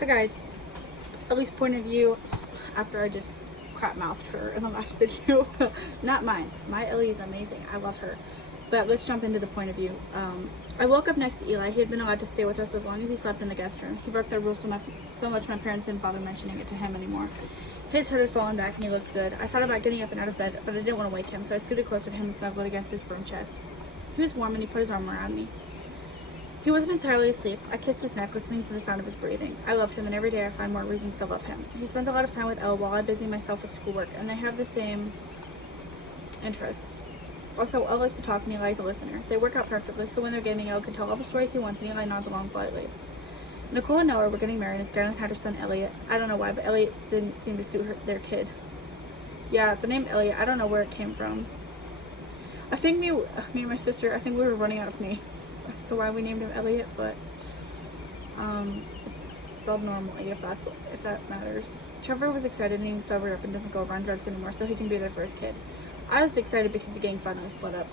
Hi guys, Ellie's point of view after I just crap mouthed her in the last video. Not mine. My Ellie is amazing. I love her. But let's jump into the point of view. I woke up next to Eli. He had been allowed to stay with us as long as he slept in the guest room. He broke that rule so much my parents didn't bother mentioning it to him anymore. His head had fallen back and he looked good. I thought about getting up and out of bed, but I didn't want to wake him, so I scooted closer to him and snuggled against his firm chest. He was warm and he put his arm around me. He wasn't entirely asleep. I kissed his neck, listening to the sound of his breathing. I loved him, and every day I find more reasons to love him. He spends a lot of time with Elle while I busy myself with schoolwork, and they have the same interests. Also, Elle likes to talk, and Eli's a listener. They work out perfectly, so when they're gaming, Elle can tell all the stories he wants, and Eli nods along politely. Nicole and Noah were getting married, and Skylar had her son Elliot. I don't know why, but Elliot didn't seem to suit their kid. Yeah, the name Elliot, I don't know where it came from. I think me and my sister, I think we were running out of names. That's why we named him Elliot, but it's spelled normally if that matters. Trevor was excited and he sobered up and doesn't go around drugs anymore, so he can be their first kid. I was excited because the gang finally split up.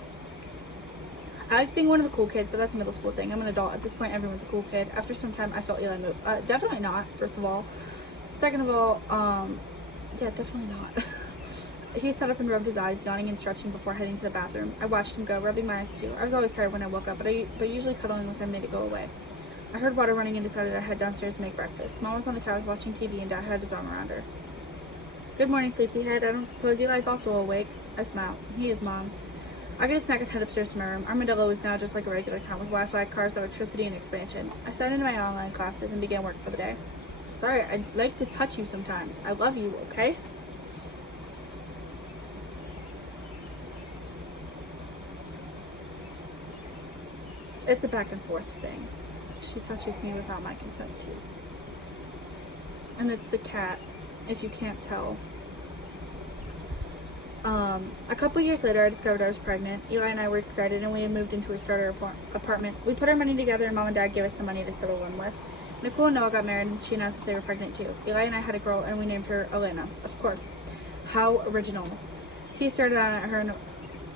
I liked being one of the cool kids, but that's a middle school thing. I'm an adult. At this point, everyone's a cool kid. After some time, I felt Eli move. Definitely not, first of all. Second of all, yeah, definitely not. He sat up and rubbed his eyes, yawning and stretching before heading to the bathroom. I watched him go, rubbing my eyes too. I was always tired when I woke up, but usually cuddling with him made it go away. I heard water running and decided I'd head downstairs to make breakfast. Mom was on the couch watching TV and Dad had his arm around her. Good morning, sleepyhead. I don't suppose Eli's also awake. I smiled. He is, Mom. I get a snack and head upstairs to my room. Armadillo is now just like a regular town with Wi-Fi, cars, electricity, and expansion. I sat into my online classes and began work for the day. Sorry, I'd like to touch you sometimes. I love you, okay? It's a back and forth thing. She touches me without my consent too. And it's the cat, if you can't tell. A couple years later, I discovered I was pregnant. Eli and I were excited and we had moved into a starter apartment. We put our money together and Mom and Dad gave us some money to settle in with. Nicole and Noah got married and she announced that they were pregnant too. Eli and I had a girl and we named her Elena, of course. How original. He started out at her in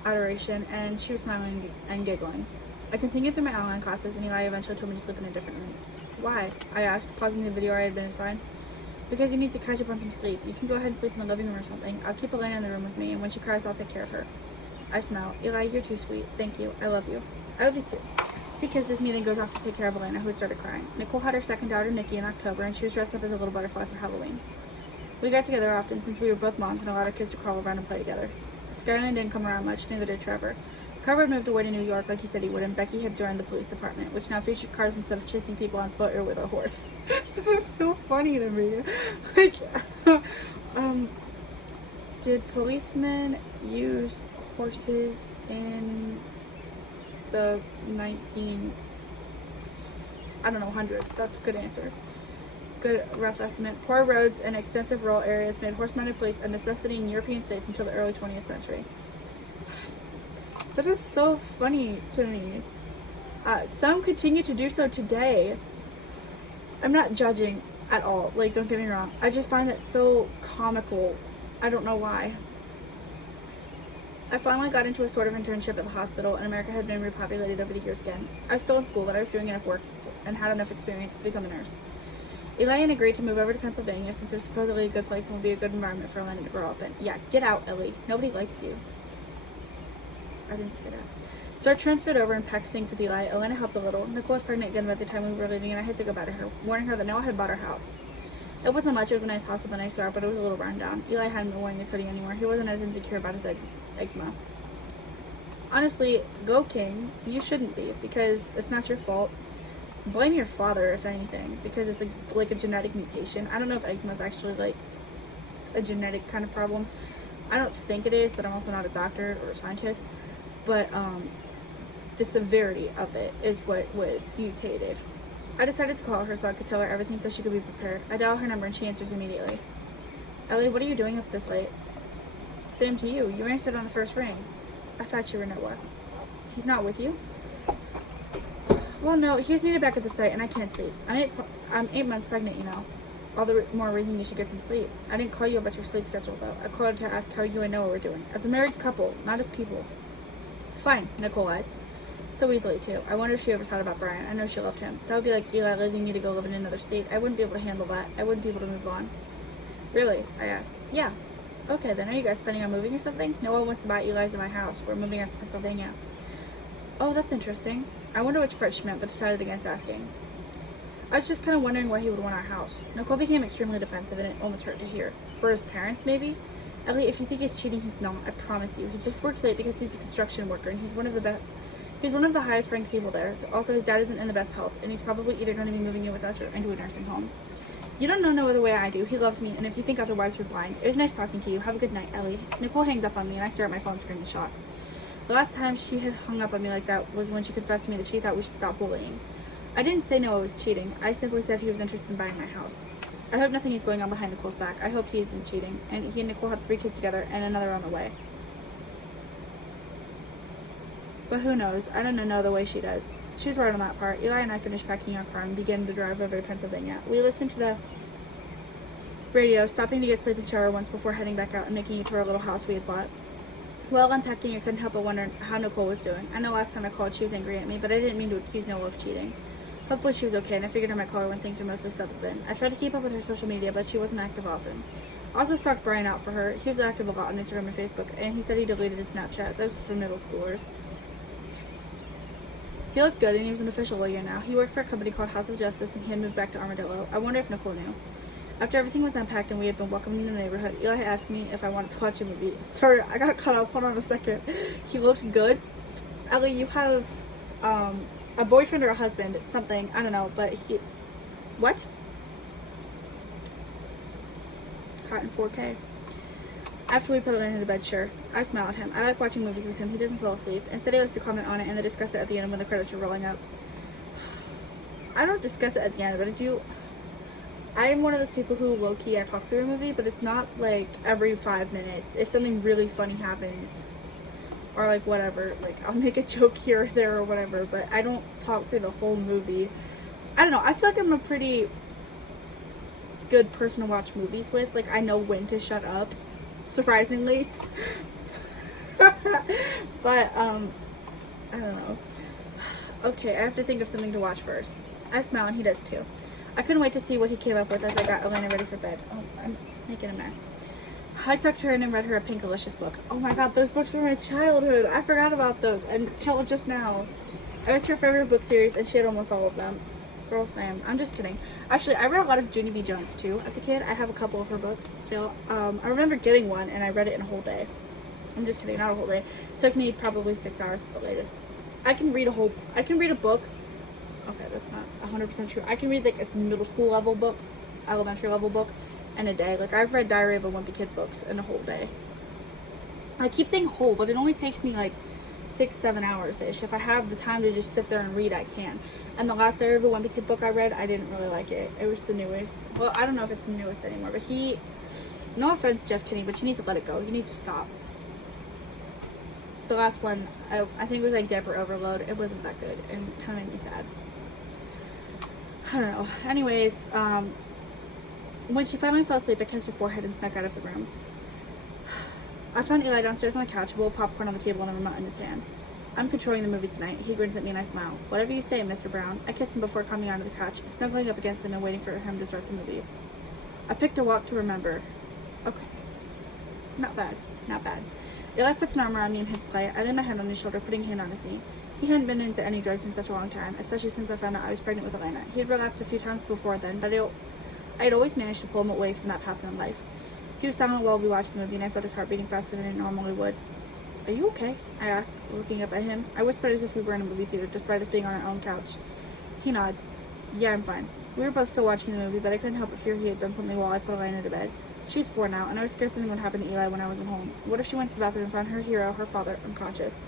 adoration and she was smiling and giggling. I continued through my online classes and Eli eventually told me to sleep in a different room. Why? I asked, pausing the video I had been inside. Because you need to catch up on some sleep. You can go ahead and sleep in the living room or something. I'll keep Elena in the room with me, and when she cries, I'll take care of her. I smile. Eli, you're too sweet. Thank you. I love you. I love you too. He kisses me, then goes off to take care of Elena, who had started crying. Nicole had her second daughter, Nikki, in October, and she was dressed up as a little butterfly for Halloween. We got together often since we were both moms and allowed our kids to crawl around and play together. Skyline didn't come around much, neither did Trevor. Trevor had moved away to New York like he said he would, and Becky had joined the police department, which now featured cars instead of chasing people on foot or with a horse. That was so funny to me. Like, did policemen use horses in the hundreds? That's a good answer. Good rough estimate. Poor roads and extensive rural areas made horse-mounted police a necessity in European states until the early 20th century. That is so funny to me. Some continue to do so today. I'm not judging at all. Like, don't get me wrong. I just find it so comical. I don't know why. I finally got into a sort of internship at the hospital, and America had been repopulated over the years again. I was still in school, but I was doing enough work and had enough experience to become a nurse. Eli agreed to move over to Pennsylvania since it was supposedly a good place and would be a good environment for Elena to grow up in. Yeah, get out, Ellie. Nobody likes you. I didn't say that. So I transferred over and packed things with Eli. Elena helped a little. Nicole was pregnant again by the time we were leaving, and I had to go back to her, warning her that Noah had bought our house. It wasn't much. It was a nice house with a nice yard, but it was a little run down. Eli hadn't been wearing his hoodie anymore. He wasn't as insecure about his eczema. Honestly, go King. You shouldn't be, because it's not your fault. Blame your father, if anything, because it's like a genetic mutation. I don't know if eczema is actually like a genetic kind of problem. I don't think it is, but I'm also not a doctor or a scientist. But the severity of it is what was mutated. I decided to call her so I could tell her everything so she could be prepared. I dial her number and she answers immediately. Ellie, what are you doing up this late? Same to you. You answered on the first ring. I thought you were Noah. He's not with you? Well, no, he was needed back at the site and I can't sleep. I'm 8 months pregnant, you know. All the more reason you should get some sleep. I didn't call you about your sleep schedule, though. I called to ask how you and Noah were doing. As a married couple, not as people. Fine, Nicole lies. So easily, too. I wonder if she ever thought about Brian. I know she loved him. That would be like Eli leaving me to go live in another state. I wouldn't be able to handle that. I wouldn't be able to move on. Really? I asked. Yeah. Okay, then are you guys planning on moving or something? No one wants to buy Eli's in my house. We're moving out to Pennsylvania. Oh, that's interesting. I wonder which part she meant, but decided against asking. I was just kind of wondering why he would want our house. Nicole became extremely defensive, and it almost hurt to hear. For his parents, maybe? Ellie, if you think he's cheating, he's not. I promise you. He just works late because he's a construction worker, and he's one of the highest ranked people there. So also, his dad isn't in the best health, and he's probably either going to be moving in with us or into a nursing home. You don't know no other way I do. He loves me, and if you think otherwise, you're blind. It was nice talking to you. Have a good night, Ellie. Nicole hangs up on me, and I stare at my phone screen in shock. The last time she had hung up on me like that was when she confessed to me that she thought we should stop bullying. I didn't say no, I was cheating. I simply said he was interested in buying my house. I hope nothing is going on behind Nicole's back. I hope he isn't cheating. And he and Nicole have 3 kids together and another on the way. But who knows? I don't know the way she does. She was right on that part. Eli and I finished packing our car and began to drive over to Pennsylvania. We listened to the radio, stopping to get sleep and shower once before heading back out and making it to our little house we had bought. While unpacking, I couldn't help but wonder how Nicole was doing. I know last time I called she was angry at me, but I didn't mean to accuse Noah of cheating. Hopefully she was okay, and I figured I might call her when things were mostly settled in. I tried to keep up with her social media, but she wasn't active often. I also stalked Brian out for her. He was active a lot on Instagram and Facebook, and he said he deleted his Snapchat. Those were for middle schoolers. He looked good, and he was an official lawyer now. He worked for a company called House of Justice, and he had moved back to Armadillo. I wonder if Nicole knew. After everything was unpacked and we had been welcomed in the neighborhood, Eli asked me if I wanted to watch a movie. Sorry, I got cut off. Hold on a second. He looked good. Ellie, you have a boyfriend or a husband, something. I don't know, but he... What? Caught in 4K. After we put Elena to bed, sure. I smile at him. I like watching movies with him. He doesn't fall asleep. Instead, he likes to comment on it and then discuss it at the end when the credits are rolling up. I don't discuss it at the end, but I do... I'm one of those people who low-key I talk through a movie, but it's not like every 5 minutes. If something really funny happens, or like whatever, like I'll make a joke here or there or whatever, but I don't talk through the whole movie. I don't know, I feel like I'm a pretty good person to watch movies with. Like I know when to shut up, surprisingly. But I don't know. Okay, I have to think of something to watch first. I smile and he does too. I couldn't wait to see what he came up with as I got Elena ready for bed. Oh, I'm making a mess. I tucked her in and read her a Pinkalicious book. Oh my god, those books were my childhood. I forgot about those until just now. It was her favorite book series and she had almost all of them. Girl Sam. I'm just kidding. Actually, I read a lot of Junie B. Jones too as a kid. I have a couple of her books still. I remember getting one and I read it in a whole day. I'm just kidding, not a whole day. It took me probably 6 hours at the latest. I can read a book. Okay, that's not 100% true. I can read like a middle school level book, elementary level book, in a day. Like I've read Diary of a Wimpy Kid books in a whole day. I keep saying whole, but it only takes me like 6-7 hours-ish. If I have the time to just sit there and read, I can. And the last Diary of a Wimpy Kid book I read, I didn't really like it. It was the newest. Well, I don't know if it's the newest anymore, but no offense, Jeff Kinney, but you need to let it go. You need to stop. The last one, I think it was like Deborah Overload. It wasn't that good and kind of made me sad. I don't know. Anyways, when she finally fell asleep, I kissed her forehead and snuck out of the room. I found Eli downstairs on the couch, a bowl of popcorn on the table and a remote in his hand. I'm controlling the movie tonight. He grins at me and I smile. Whatever you say, Mr. Brown. I kissed him before coming onto the couch, snuggling up against him and waiting for him to start the movie. I picked a walk to remember. Okay. Not bad. Not bad. Eli puts an arm around me in his play. I lay my hand on his shoulder, putting a hand on his knee. He hadn't been into any drugs in such a long time, especially since I found out I was pregnant with Elena. He had relapsed a few times before then, but I had always managed to pull him away from that path in life. He was silent while we watched the movie, and I felt his heart beating faster than it normally would. Are you okay? I asked, looking up at him. I whispered as if we were in a movie theater, despite us being on our own couch. He nods. Yeah, I'm fine. We were both still watching the movie, but I couldn't help but fear he had done something while I put Elena to bed. She was 4 now, and I was scared something would happen to Eli when I wasn't home. What if she went to the bathroom and found her hero, her father, unconscious?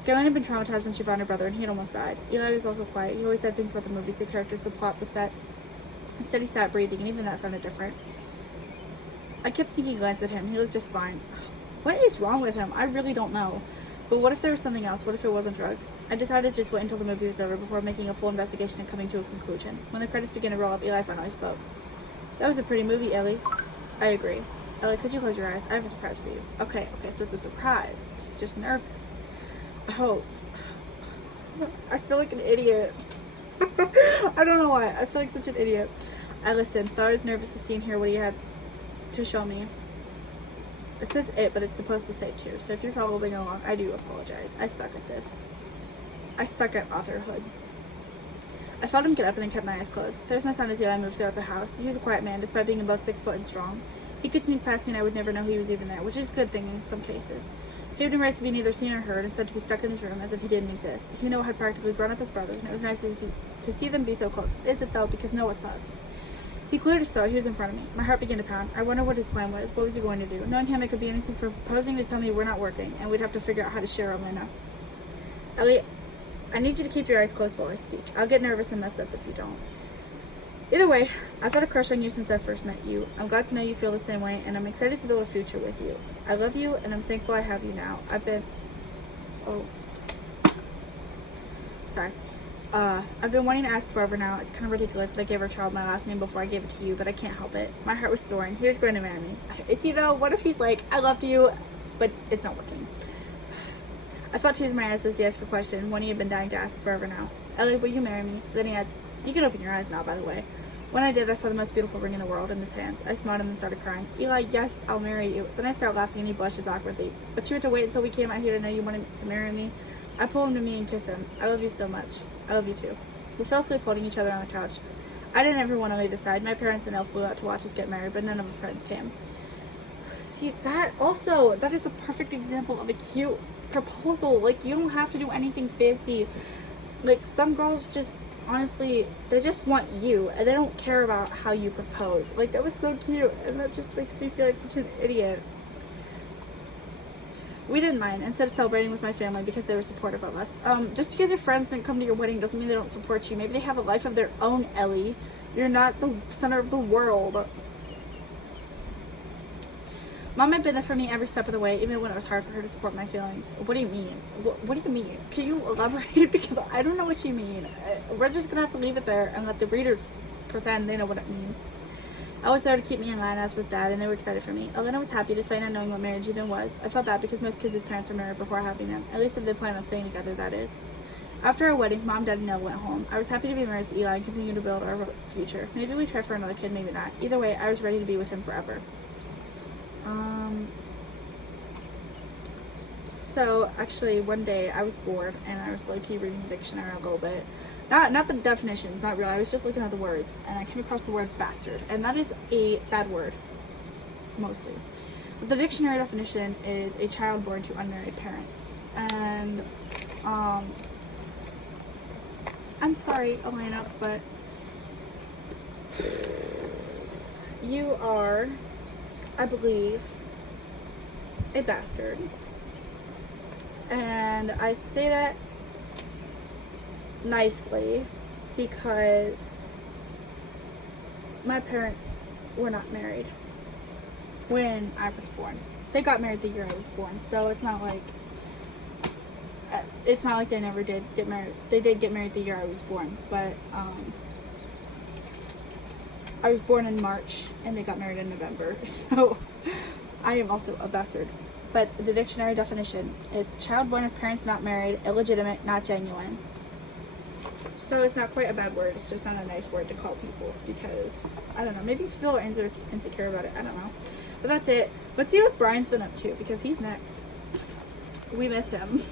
Skyline had been traumatized when she found her brother, and he had almost died. Eli was also quiet. He always said things about the movies, the characters, the plot, the set. Instead, he sat breathing, and even that sounded different. I kept sneaking glances at him. He looked just fine. What is wrong with him? I really don't know. But what if there was something else? What if it wasn't drugs? I decided to just wait until the movie was over before making a full investigation and coming to a conclusion. When the credits began to roll up, Eli finally spoke. That was a pretty movie, Ellie. I agree. Ellie, could you close your eyes? I have a surprise for you. Okay, so it's a surprise. He's just nervous. I hope. I feel like an idiot. I don't know why. I feel like such an idiot. I listened, thought I was nervous to see and hear what he had to show me. It says it, but it's supposed to say too. So if you're following along, I do apologize. I suck at this. I suck at authorhood. I felt him get up and then kept my eyes closed. There was no sound as Eli moved throughout the house. He was a quiet man, despite being above 6 foot and strong. He could sneak past me and I would never know he was even there, which is a good thing in some cases. He had been raised to be neither seen or heard, and said to be stuck in his room as if he didn't exist. He and Noah had practically grown up as brothers, and it was nice to see them be so close. Is it though? Because Noah sucks. He cleared his throat. He was in front of me. My heart began to pound. I wondered what his plan was. What was he going to do? Knowing him, it could be anything from proposing to tell me we're not working, and we'd have to figure out how to share Elena. Ellie, I need you to keep your eyes closed while I speak. I'll get nervous and mess up if you don't. Either way, I've had a crush on you since I first met you. I'm glad to know you feel the same way, and I'm excited to build a future with you. I love you, and I'm thankful I have you now. I've been wanting to ask forever now. It's kind of ridiculous that I gave our child my last name before I gave it to you, but I can't help it. My heart was soaring. He was going to marry me. Is he though? What if he's like, I love you, but it's not working? I felt tears in my eyes as he asked the question, one he had been dying to ask forever now. Ellie, will you marry me? Then he adds, you can open your eyes now, by the way. When I did, I saw the most beautiful ring in the world in his hands. I smiled and then started crying. Eli, yes, I'll marry you. Then I started laughing and he blushes awkwardly. But you had to wait until we came out here to know you wanted to marry me. I pull him to me and kiss him. I love you so much. I love you too. We fell asleep holding each other on the couch. I didn't ever want to leave his side. My parents and Elle flew out to watch us get married, but none of our friends came. See, that is a perfect example of a cute proposal. Like, you don't have to do anything fancy. Like, some girls just, honestly, they just want you, and they don't care about how you propose. Like, that was so cute, and that just makes me feel like such an idiot. We didn't mind, instead of celebrating with my family because they were supportive of us. Just because your friends didn't come to your wedding doesn't mean they don't support you. Maybe they have a life of their own, Ellie. You're not the center of the world. Mom had been there for me every step of the way, even when it was hard for her to support my feelings. What do you mean? What do you mean? Can you elaborate? Because I don't know what you mean. We're just gonna have to leave it there and let the readers pretend they know what it means. I was there to keep me in line, as was Dad, and they were excited for me. Elena was happy despite not knowing what marriage even was. I felt bad because most kids' parents are married before having them. At least if they plan on staying together, that is. After our wedding, Mom, Dad, and Elle went home. I was happy to be married to Eli and continue to build our future. Maybe we try for another kid, maybe not. Either way, I was ready to be with him forever. So, actually, one day I was bored and I was low-key reading the dictionary a little bit. Not the definitions, not real. I was just looking at the words, and I came across the word bastard, and that is a bad word, mostly. The dictionary definition is a child born to unmarried parents, and I'm sorry, Elena, but you are, I believe, a bastard, and I say that nicely because my parents were not married when I was born. They got married the year I was born, so it's not like they never did get married. They did get married the year I was born, but I was born in March and they got married in November, so I am also a bastard. But the dictionary definition is child born of parents not married, illegitimate, not genuine. So it's not quite a bad word, it's just not a nice word to call people because, I don't know, maybe people are insecure about it, I don't know. But that's it. Let's see what Brian's been up to because he's next. We miss him.